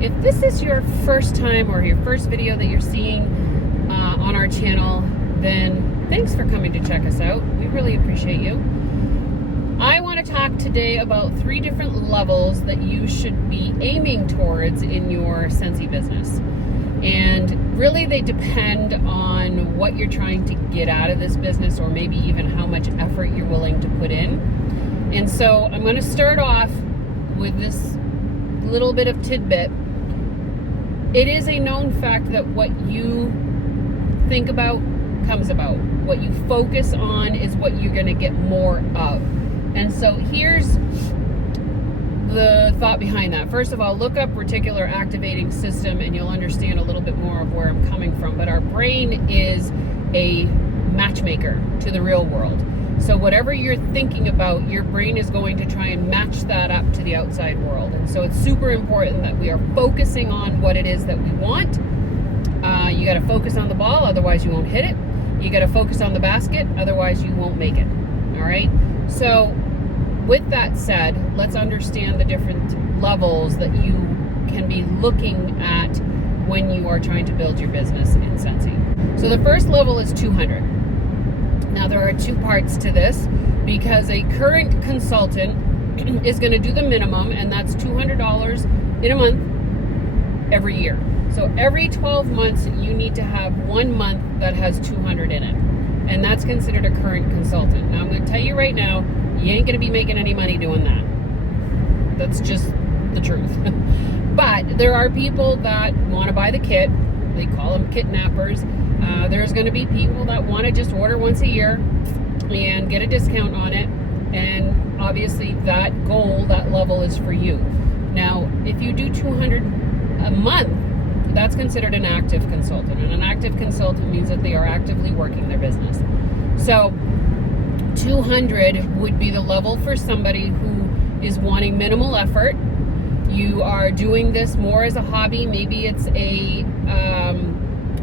If this is your first time or your first video that you're seeing on our channel, then thanks for coming to check us out. We really appreciate you. I want to talk today about 3 different levels that you should be aiming towards in your Scentsy business. And really they depend on what you're trying to get out of this business, or maybe even how much effort you're willing to put in. And so I'm going to start off with this little bit of tidbit. It is a known fact that what you think about comes about. What you focus on is what you're going to get more of. And so here's the thought behind that. First of all, look up reticular activating system and you'll understand a little bit more of where I'm coming from. But our brain is a matchmaker to the real world. So whatever you're thinking about, your brain is going to try and match that up to the outside world. And so it's super important that we are focusing on what it is that we want. You got to focus on the ball, otherwise you won't hit it. You got to focus on the basket, otherwise you won't make it. All right? So with that said, let's understand the different levels that you can be looking at when you are trying to build your business in Scentsy. So the first level is 200. Now there are 2 parts to this, because a current consultant is going to do the minimum, and that's $200 in a month every year. So every 12 months you need to have 1 month that has 200 in it, and that's considered a current consultant. Now I'm going to tell you right now, you ain't going to be making any money doing that. That's just the truth. But there are people that want to buy the kit. They call them kidnappers. There's going to be people that want to just order once a year and get a discount on it. And obviously that goal, that level is for you. Now, if you do 200 a month, that's considered an active consultant. And an active consultant means that they are actively working their business. So 200 would be the level for somebody who is wanting minimal effort. You are doing this more as a hobby. Maybe it's a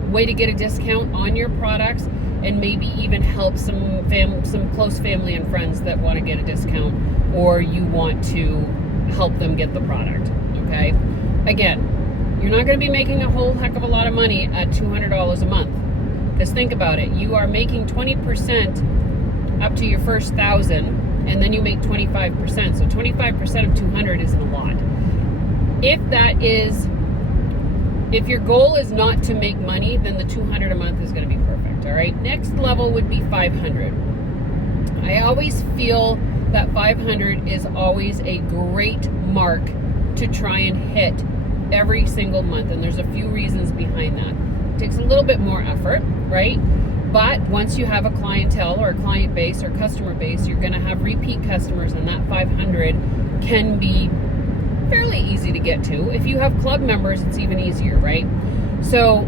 way to get a discount on your products, and maybe even help some close family and friends that want to get a discount, or you want to help them get the product. Okay? Again, you're not going to be making a whole heck of a lot of money at $200 a month. Because think about it, you are making 20% up to your first 1,000, and then you make 25%. So 25% of 200 isn't a lot. If your goal is not to make money, then the 200 a month is going to be perfect. All right. Next level would be 500. I always feel that 500 is always a great mark to try and hit every single month. And there's a few reasons behind that. It takes a little bit more effort, right? But once you have a clientele or a client base or customer base, you're going to have repeat customers, and that 500 can be fairly easy to get to. If you have club members, it's even easier, right? So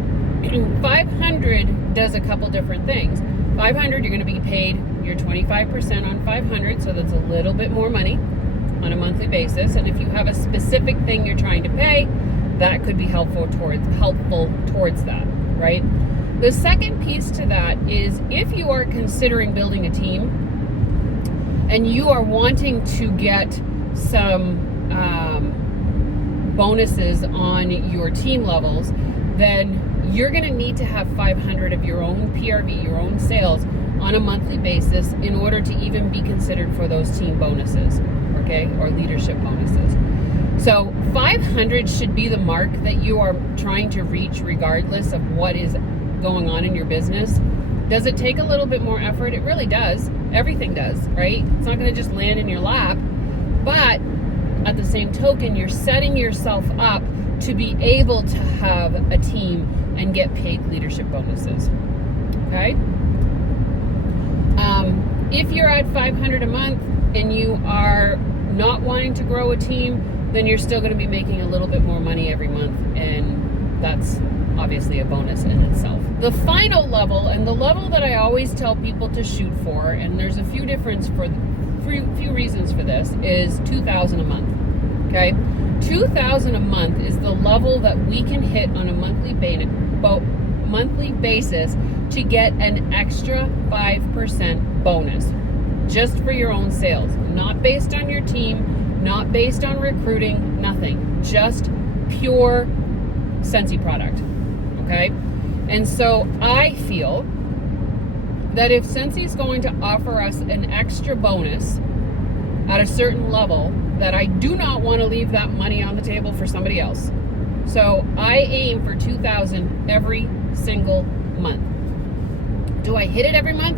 500 does a couple different things. 500, you're going to be paid your 25% on 500, so that's a little bit more money on a monthly basis. And if you have a specific thing you're trying to pay, that could be helpful towards that, right? The second piece to that is, if you are considering building a team and you are wanting to get some bonuses on your team levels, then you're going to need to have 500 of your own PRV, your own sales, on a monthly basis in order to even be considered for those team bonuses, okay, or leadership bonuses. So 500 should be the mark that you are trying to reach regardless of what is going on in your business. Does it take a little bit more effort? It really does. Everything does, right? It's not going to just land in your lap. But at the same token, you're setting yourself up to be able to have a team and get paid leadership bonuses. Okay? If you're at 500 a month and you are not wanting to grow a team, then you're still going to be making a little bit more money every month, and that's obviously a bonus in itself. The final level, and the level that I always tell people to shoot for, and there's a few few reasons for this, is 2,000 a month. Okay, 2,000 a month is the level that we can hit on a monthly basis to get an extra 5% bonus, just for your own sales, not based on your team, not based on recruiting, nothing, just pure Scentsy product, okay? And so I feel that if Scentsy is going to offer us an extra bonus at a certain level, that I do not want to leave that money on the table for somebody else. So I aim for $2,000 every single month. Do I hit it every month?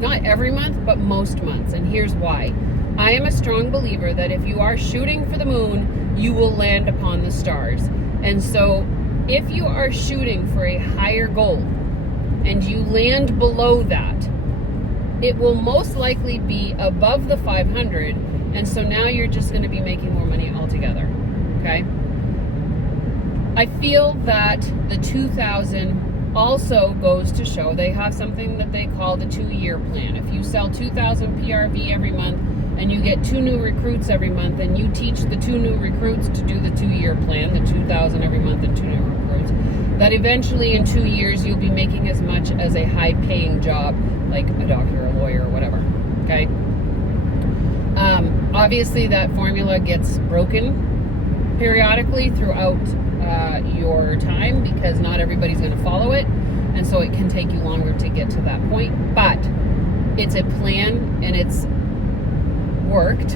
Not every month, but most months. And here's why. I am a strong believer that if you are shooting for the moon, you will land upon the stars. And so if you are shooting for a higher goal and you land below that, it will most likely be above the 500. And so now you're just going to be making more money altogether. Okay? I feel that the 2,000 also goes to show they have something that they call the 2-year plan. If you sell 2,000 PRV every month and you get 2 new recruits every month, and you teach the 2 new recruits to do the 2-year plan, the 2,000 every month and 2 new recruits, that eventually in 2 years you'll be making as much as a high-paying job like a doctor, a lawyer, or whatever. Okay? Obviously that formula gets broken periodically throughout your time, because not everybody's going to follow it, and so it can take you longer to get to that point. But it's a plan, and it's worked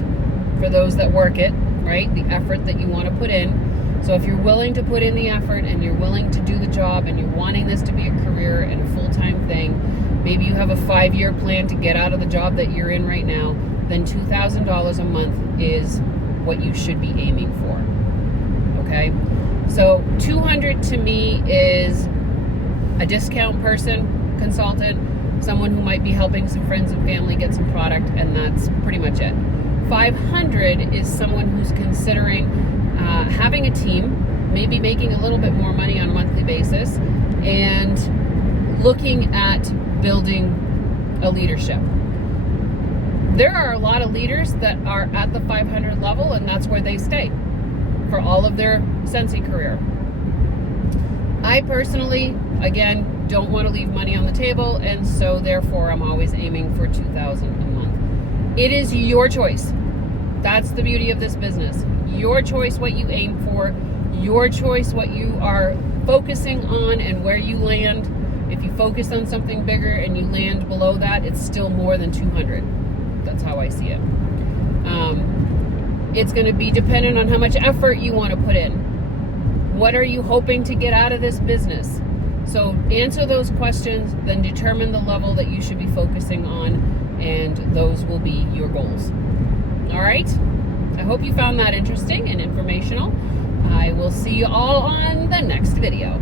for those that work it, right? The effort that you want to put in. So if you're willing to put in the effort and you're willing to do the job and you're wanting this to be a career and a full-time thing, maybe you have a 5-year plan to get out of the job that you're in right now, then $2,000 a month is what you should be aiming for. Okay? So 200 to me is a discount person, consultant, someone who might be helping some friends and family get some product, and that's pretty much it. 500 is someone who's considering having a team, maybe making a little bit more money on a monthly basis, and looking at building a leadership. There are a lot of leaders that are at the 500 level, and that's where they stay for all of their Scentsy career. I personally, again, don't want to leave money on the table, and so therefore I'm always aiming for $2,000 a month. It is your choice. That's the beauty of this business. Your choice what you aim for, your choice what you are focusing on and where you land. If you focus on something bigger and you land below that, it's still more than 200. That's how I see it. It's going to be dependent on how much effort you want to put in. What are you hoping to get out of this business? So answer those questions, then determine the level that you should be focusing on, and those will be your goals. All right? I hope you found that interesting and informational. I will see you all on the next video.